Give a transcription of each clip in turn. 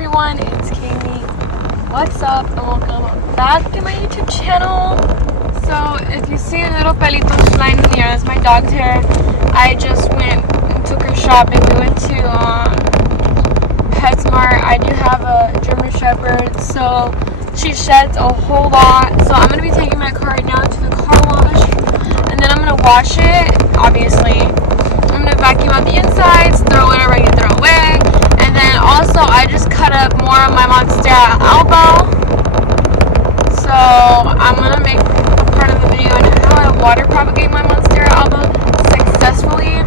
everyone, it's Kaylee. What's up and welcome back to my YouTube channel. So if you see a little pelito flying in the air, that's my dog's hair. I just went and took her shopping. We went to PetSmart. I do have a German Shepherd, so she sheds a whole lot. So I'm going to be taking my car right now to the car wash, and then I'm going to wash it, obviously. I'm going to vacuum out the insides, throw whatever I can throw away. And then also I just cut up more of my monstera albo. So I'm going to make a part of the video on how I water propagate my monstera albo successfully.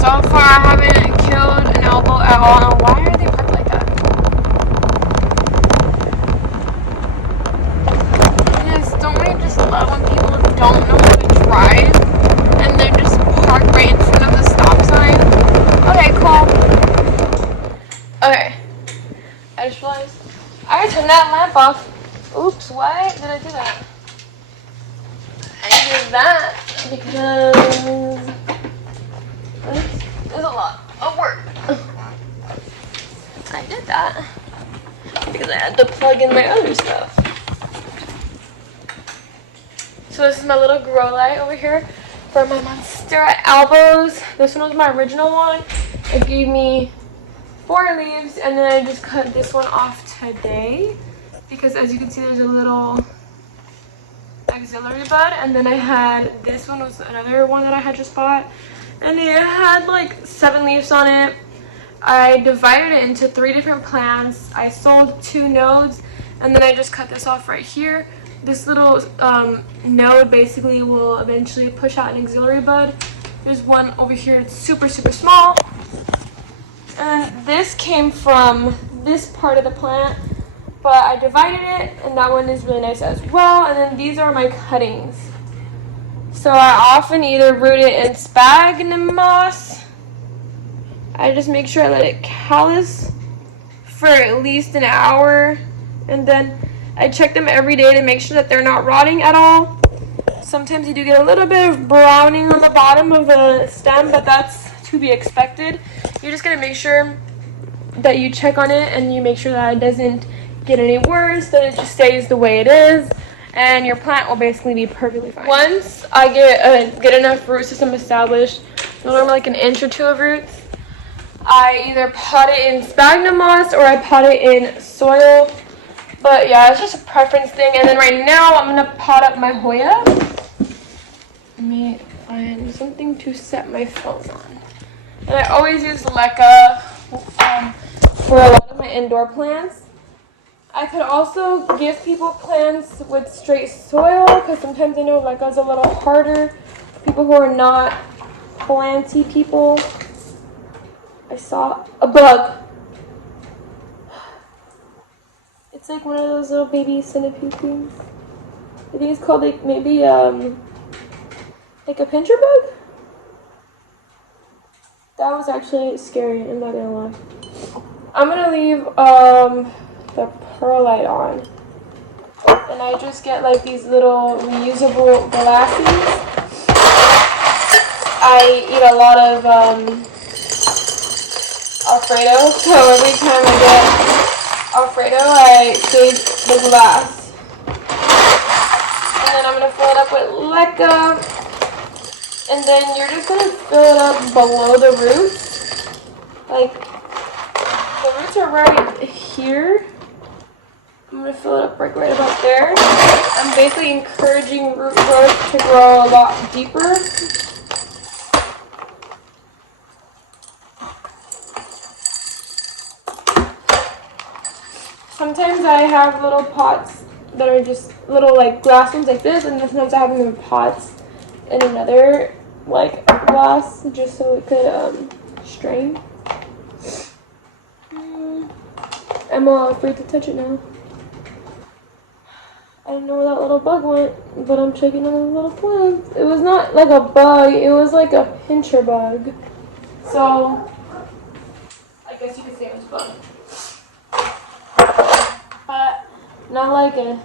So far I haven't killed an albo at all. And why are they parked like that? Yes, don't we just love when people don't know how to drive and they're just parked right in front of the stop sign? Okay, cool. Okay, I just realized I turned that lamp off. Oops, why did I do that? I did that because there's a lot of work. I did that because I had to plug in my other stuff. So this is my little grow light over here for my monstera albos. This one was my original one. It gave me 4 leaves, and then I just cut this one off today because, as you can see, there's a little auxiliary bud. And then I had this one, was another one that I had just bought, and it had like 7 leaves on it. I divided it into 3 different plants. I sold 2 nodes, and then I just cut this off right here. This little node basically will eventually push out an auxiliary bud. There's one over here, it's super small. And this came from this part of the plant, but I divided it, and that one is really nice as well. And then these are my cuttings. So I often either root it in sphagnum moss. I just make sure I let it callus for at least an hour, and then I check them every day to make sure that they're not rotting at all. Sometimes you do get a little bit of browning on the bottom of the stem, but that's to be expected. You're just gonna make sure that you check on it and you make sure that it doesn't get any worse, that it just stays the way it is, and your plant will basically be perfectly fine. Once I get enough root system established, normally like an inch or 2 of roots, I either pot it in sphagnum moss or I pot it in soil. But yeah, it's just a preference thing. And then right now I'm gonna pot up my Hoya. Let me find something to set my phone on. And I always use leca for a lot of my indoor plants. I could also give people plants with straight soil because sometimes I know leca is a little harder for people who are not planty people. I saw a bug. It's like one of those little baby centipede things. I think it's called like maybe like a pincher bug. That was actually scary, I'm not gonna lie. I'm gonna leave the perlite on. And I just get like these little reusable glasses. I eat a lot of Alfredo, so every time I get Alfredo, I save the glass. And then I'm gonna fill it up with leca. And then you're just going to fill it up below the roots. Like, the roots are right here. I'm going to fill it up right about there. I'm basically encouraging root growth to grow a lot deeper. Sometimes I have little pots that are just little like glass ones like this, and sometimes I have them in pots in another like glass just so it could strain. I'm all afraid to touch it now. I don't know where that little bug went, but I'm checking on the little plants. It was not like a bug, it was like a pincher bug. So I guess you could say it was a bug. But not like a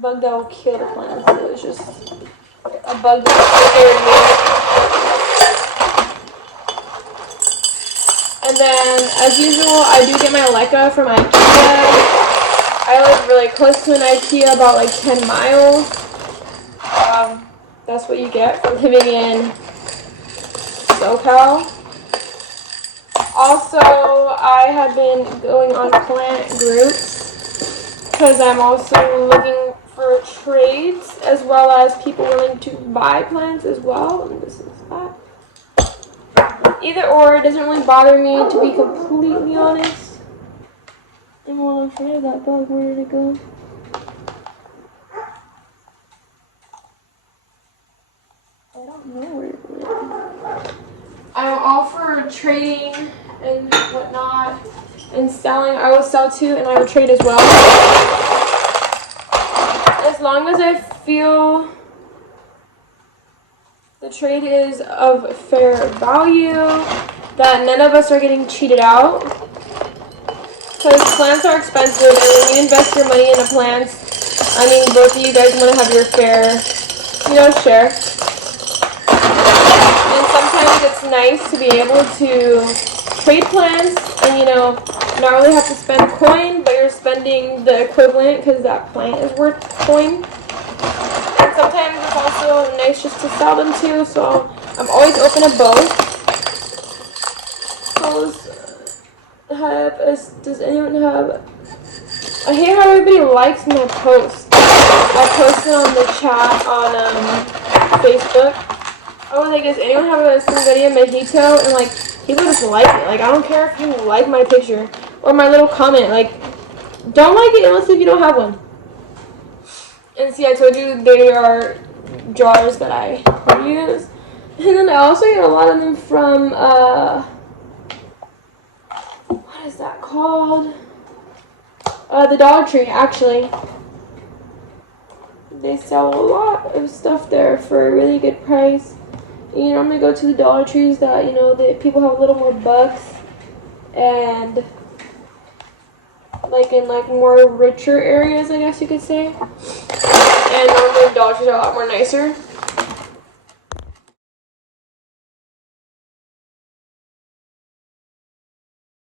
bug that will kill the plants. So it was just a bug that scared me. And then, as usual, I do get my leca from IKEA. I live really close to an IKEA, about like 10 miles. That's what you get for living in SoCal. Also, I have been going on plant groups because I'm also looking for trades as well as people willing to buy plants as well. And this is that. Either or, it doesn't really bother me, to be completely honest. I'm a little afraid of that bug. Where did it go? I don't know where it went. I'm all for trading and whatnot and selling. I will sell too, and I will trade as well. As long as I feel the trade is of fair value, that none of us are getting cheated out. Because plants are expensive, and when you invest your money into plants, I mean, both of you guys want to have your fair, share. And sometimes it's nice to be able to trade plants and, not really have to spend a coin, but you're spending the equivalent because that plant is worth a coin. And sometimes it's also nice just to sell them too, so I'm always open to both. Does anyone have... I hate how everybody likes my post. I posted on the chat on Facebook. I was like, does anyone have a single video mojito? And people just like it. I don't care if you like my picture or my little comment. Don't like it unless if you don't have one. And see, I told you they are jars that I use. And then I also get a lot of them from, what is that called? The Dollar Tree, actually. They sell a lot of stuff there for a really good price. You normally go to the Dollar Trees that, that people have a little more bucks and in more richer areas, I guess you could say. And normally the Dollar Trees are a lot more nicer.